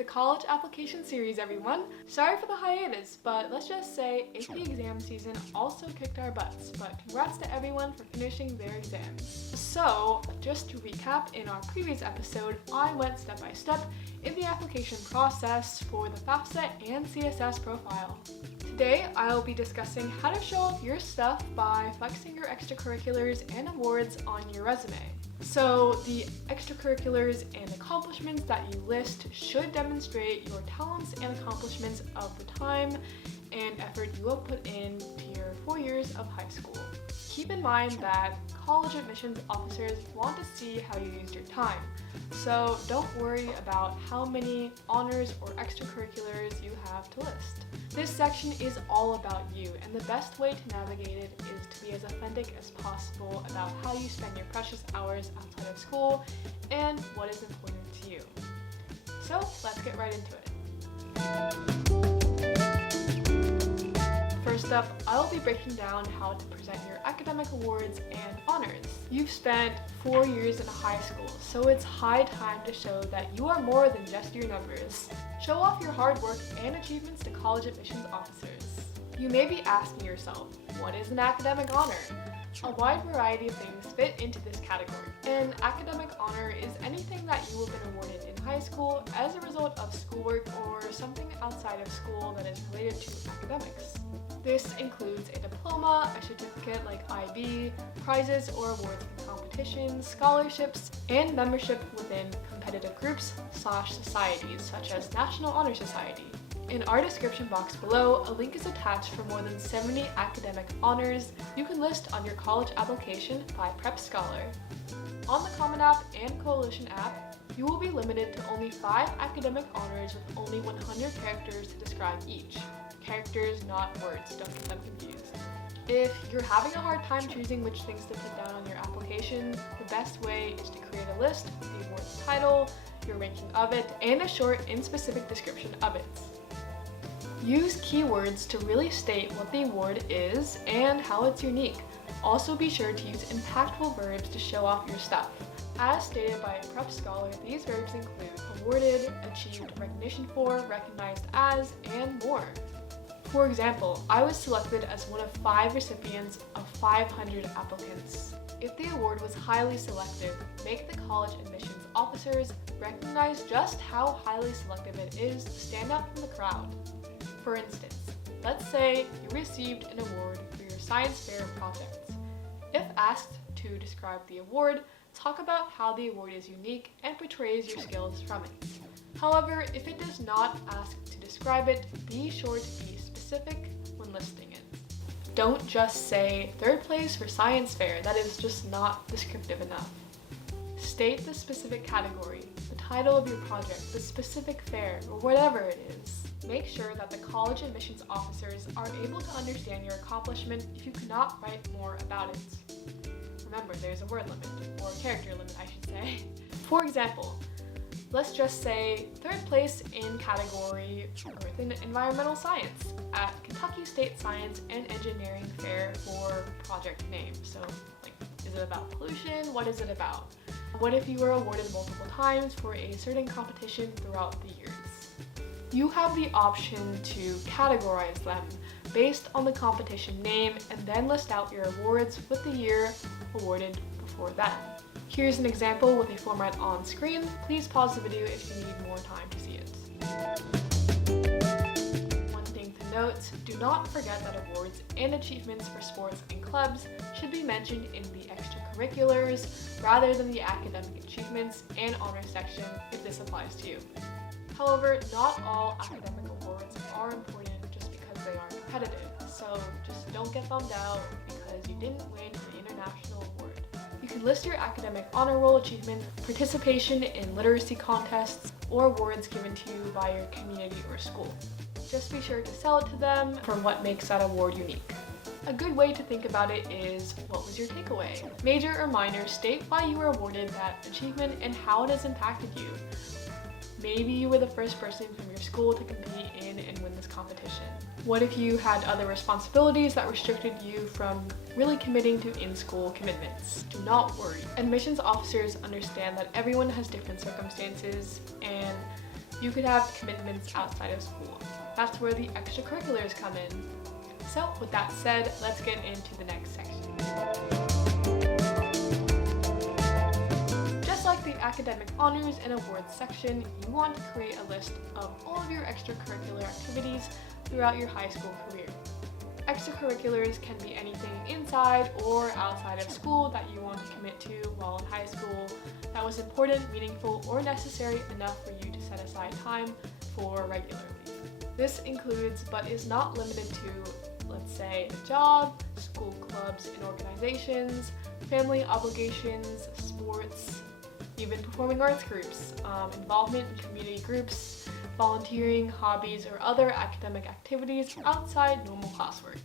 the college application series, everyone. Sorry for the hiatus, but let's just say AP exam season also kicked our butts, but congrats to everyone for finishing their exams. So, just to recap, in our previous episode, I went step by step in the application process for the FAFSA and CSS profile. Today, I'll be discussing how to show off your stuff by flexing your extracurriculars and awards on your resume. So the extracurriculars and accomplishments that you list should demonstrate your talents and accomplishments of the time and effort you have put in to your 4 years of high school. Keep in mind that college admissions officers want to see how you used your time, so don't worry about how many honors or extracurriculars you have to list. This section is all about you, and the best way to navigate it is to be as authentic as possible about how you spend your precious hours outside of school and what is important to you. So let's get right into it. First up, I'll be breaking down how to present your academic awards and honors. You've spent 4 years in high school, so it's high time to show that you are more than just your numbers. Show off your hard work and achievements to college admissions officers. You may be asking yourself, what is an academic honor? A wide variety of things fit into this category. An academic honor is anything that you have been awarded in high school as a result of schoolwork or something outside of school that is related to academics. This includes a diploma, a certificate like IB, prizes or awards in competitions, scholarships, and membership within competitive groups/societies such as National Honor Society. In our description box below, a link is attached for more than 70 academic honors you can list on your college application by Prep Scholar. On the Common App and Coalition app, you will be limited to only 5 academic honors with only 100 characters to describe each. Characters, not words, don't get them confused. If you're having a hard time choosing which things to put down on your application, the best way is to create a list with the award's title, your ranking of it, and a short and specific description of it. Use keywords to really state what the award is and how it's unique. Also be sure to use impactful verbs to show off your stuff. As stated by a Prep Scholar, these verbs include awarded, achieved recognition for, recognized as, and more. For example, I was selected as one of 5 recipients of 500 applicants. If the award was highly selective, make the college admissions officers recognize just how highly selective it is to stand out from the crowd. For instance, let's say you received an award for your science fair project. If asked to describe the award, talk about how the award is unique and portrays your skills from it. However, if it does not ask to describe it, be sure to be specific when listing it. Don't just say 3rd place for science fair, that is just not descriptive enough. State the specific category, the title of your project, the specific fair, or whatever it is. Make sure that the college admissions officers are able to understand your accomplishment if you cannot write more about it. Remember, there's a word limit, or character limit I should say. For example, let's just say 3rd place in category Earth and Environmental Science at Kentucky State Science and Engineering Fair for project name. So, is it about pollution? What is it about? What if you were awarded multiple times for a certain competition throughout the years? You have the option to categorize them based on the competition name and then list out your awards with the year awarded before then. Here's an example with a format on screen. Please pause the video if you need more time to see it. One thing to note, do not forget that awards and achievements for sports and clubs should be mentioned in the extracurriculars rather than the academic achievements and honors section if this applies to you. However, not all academic awards are important just because they are competitive, so just don't get bummed out because you didn't win an international award. You can list your academic honor roll achievement, participation in literacy contests, or awards given to you by your community or school. Just be sure to sell it to them for what makes that award unique. A good way to think about it is, what was your takeaway? Major or minor, state why you were awarded that achievement and how it has impacted you. Maybe you were the first person from your school to compete in and win this competition. What if you had other responsibilities that restricted you from really committing to in-school commitments? Do not worry. Admissions officers understand that everyone has different circumstances and You could have commitments outside of school. That's where the extracurriculars come in. So with that said, let's get into the next section. Just like the academic honors and awards section, you want to create a list of all of your extracurricular activities throughout your high school career. Extracurriculars can be anything inside or outside of school that you want to commit to while in high school that was important, meaningful, or necessary enough for you to set aside time for regularly. This includes, but is not limited to, let's say, a job, school clubs and organizations, family obligations, sports, even performing arts groups, involvement in community groups, volunteering, hobbies, or other academic activities outside normal classwork.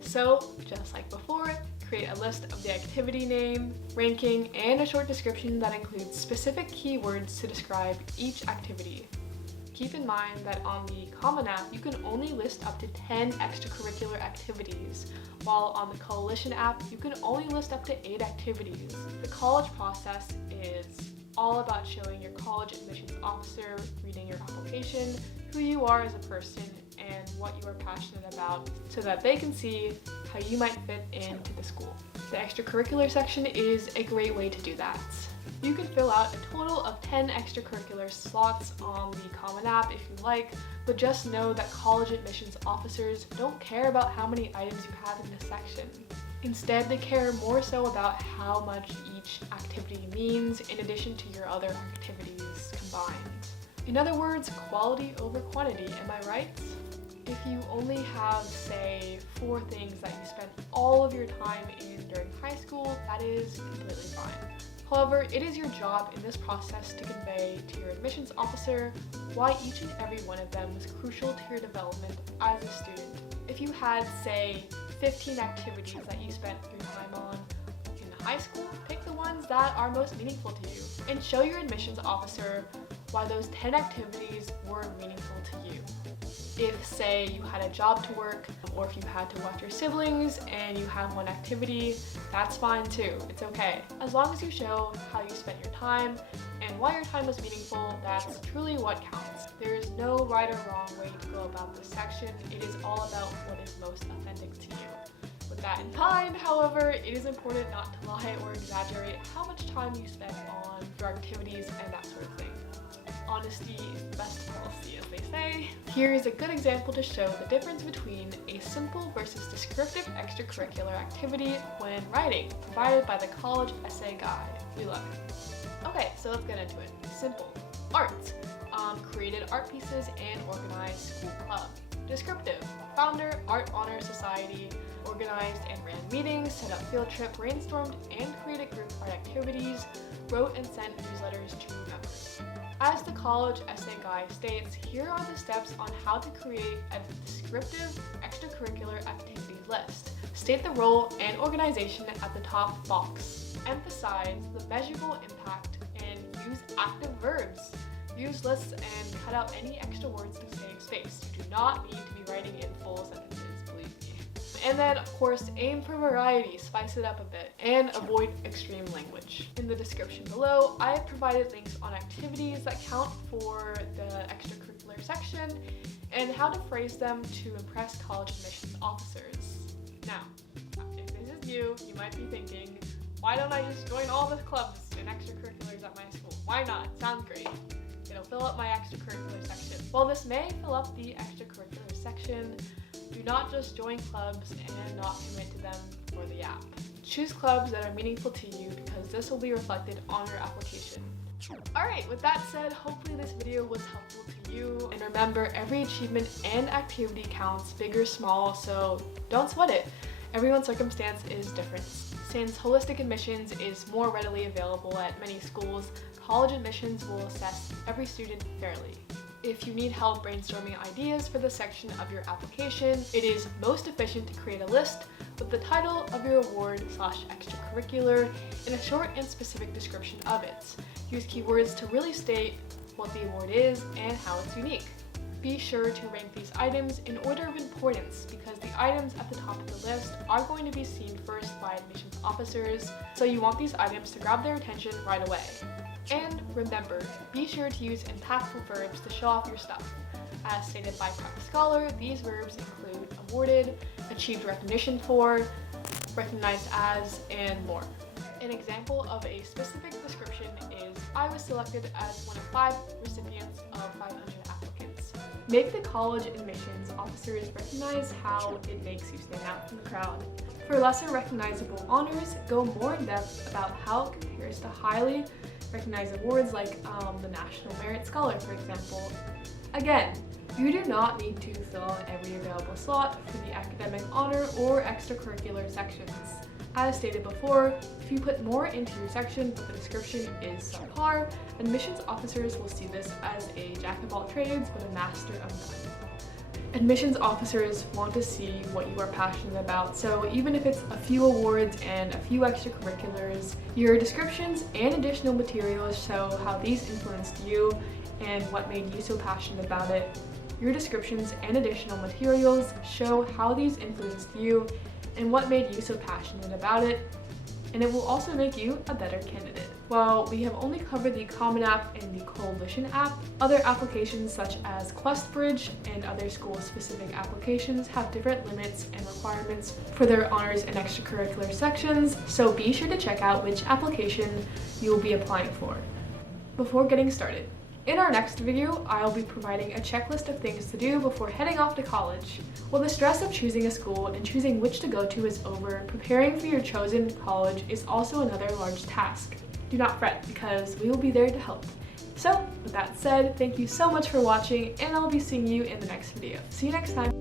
So, just like before, create a list of the activity name, ranking, and a short description that includes specific keywords to describe each activity. Keep in mind that on the Common App, you can only list up to 10 extracurricular activities, while on the Coalition app, you can only list up to 8 activities. The college process is all about showing your college admissions officer, reading your application, who you are as a person, and what you are passionate about so that they can see how you might fit into the school. The extracurricular section is a great way to do that. You can fill out a total of 10 extracurricular slots on the Common App if you like, but just know that college admissions officers don't care about how many items you have in this section. Instead, they care more so about how much each activity means in addition to your other activities combined. In other words, quality over quantity, am I right? If you only have, say, 4 things that you spent all of your time in during high school, that is completely fine. However, it is your job in this process to convey to your admissions officer why each and every one of them was crucial to your development as a student. If you had, say, 15 activities that you spent your time on in high school, pick the ones that are most meaningful to you and show your admissions officer why those 10 activities were meaningful to you. If, say, you had a job to work, or if you had to watch your siblings and you have one activity, that's fine too. It's okay. As long as you show how you spent your time and why your time was meaningful, that's truly what counts. There is no right or wrong way to go about this section. It is all about what is most authentic to you. With that in mind, however, it is important not to lie or exaggerate how much time you spend on your activities and that sort of thing. Honesty is the best policy, as they say. Here is a good example to show the difference between a simple versus descriptive extracurricular activity when writing, provided by the College Essay Guide. We love it. Okay, so let's get into it. Simple. Art. Created art pieces and organized school club. Descriptive. Founder, Art Honor Society, organized and ran meetings, set up field trip, brainstormed, and created group art activities, wrote and sent newsletters to members. As the College Essay Guide states, here are the steps on how to create a descriptive extracurricular activity list. State the role and organization at the top box. Emphasize the measurable impact and use active verbs. Use lists and cut out any extra words to save space. You do not need to be writing in full sentences, believe me. And then, of course, aim for variety, spice it up a bit, and avoid extreme language. In the description below, I have provided links on activities that count for the extracurricular section and how to phrase them to impress college admissions officers. Now, if this is you, you might be thinking, why don't I just join all the clubs and extracurriculars at my school? Why not? Sounds great. It'll fill up my extracurricular section. While this may fill up the extracurricular section, do not just join clubs and not commit to them for the app. Choose clubs that are meaningful to you because this will be reflected on your application. Alright, with that said, hopefully this video was helpful to you. And remember, every achievement and activity counts, big or small, so don't sweat it. Everyone's circumstance is different. Since holistic admissions is more readily available at many schools, college admissions will assess every student fairly. If you need help brainstorming ideas for the section of your application, it is most efficient to create a list with the title of your award/extracurricular and a short and specific description of it. Use keywords to really state what the award is and how it's unique. Be sure to rank these items in order of importance because the items at the top of the list are going to be seen first by admissions officers, so you want these items to grab their attention right away. And remember, be sure to use impactful verbs to show off your stuff. As stated by Prep Scholar, these verbs include awarded, achieved recognition for, recognized as, and more. An example of a specific description is, I was selected as one of 5 recipients of 500 applicants. Make the college admissions officers recognize how it makes you stand out from the crowd. For lesser recognizable honors, go more in depth about how it compares to highly recognized awards like the National Merit Scholar, for example. Again, you do not need to fill out every available slot for the academic honor or extracurricular sections. As stated before, if you put more into your section but the description is subpar, admissions officers will see this as a jack of all trades but a master of none. Admissions officers want to see what you are passionate about, so even if it's a few awards and a few extracurriculars, your descriptions and additional materials show how these influenced you and what made you so passionate about it. Your descriptions and additional materials show how these influenced you and what made you so passionate about it, and it will also make you a better candidate. While we have only covered the Common App and the Coalition app, other applications such as QuestBridge and other school-specific applications have different limits and requirements for their honors and extracurricular sections, so be sure to check out which application you will be applying for. Before getting started, in our next video, I'll be providing a checklist of things to do before heading off to college. While the stress of choosing a school and choosing which to go to is over, preparing for your chosen college is also another large task. Do not fret, because we will be there to help. So, with that said, thank you so much for watching, and I'll be seeing you in the next video. See you next time!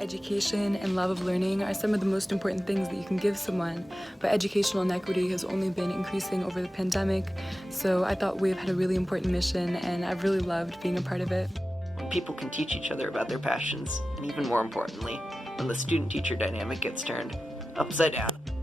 Education and love of learning are some of the most important things that you can give someone, but educational inequity has only been increasing over the pandemic, so I thought WAVE had a really important mission, and I've really loved being a part of it. When people can teach each other about their passions, and even more importantly, when the student-teacher dynamic gets turned upside down.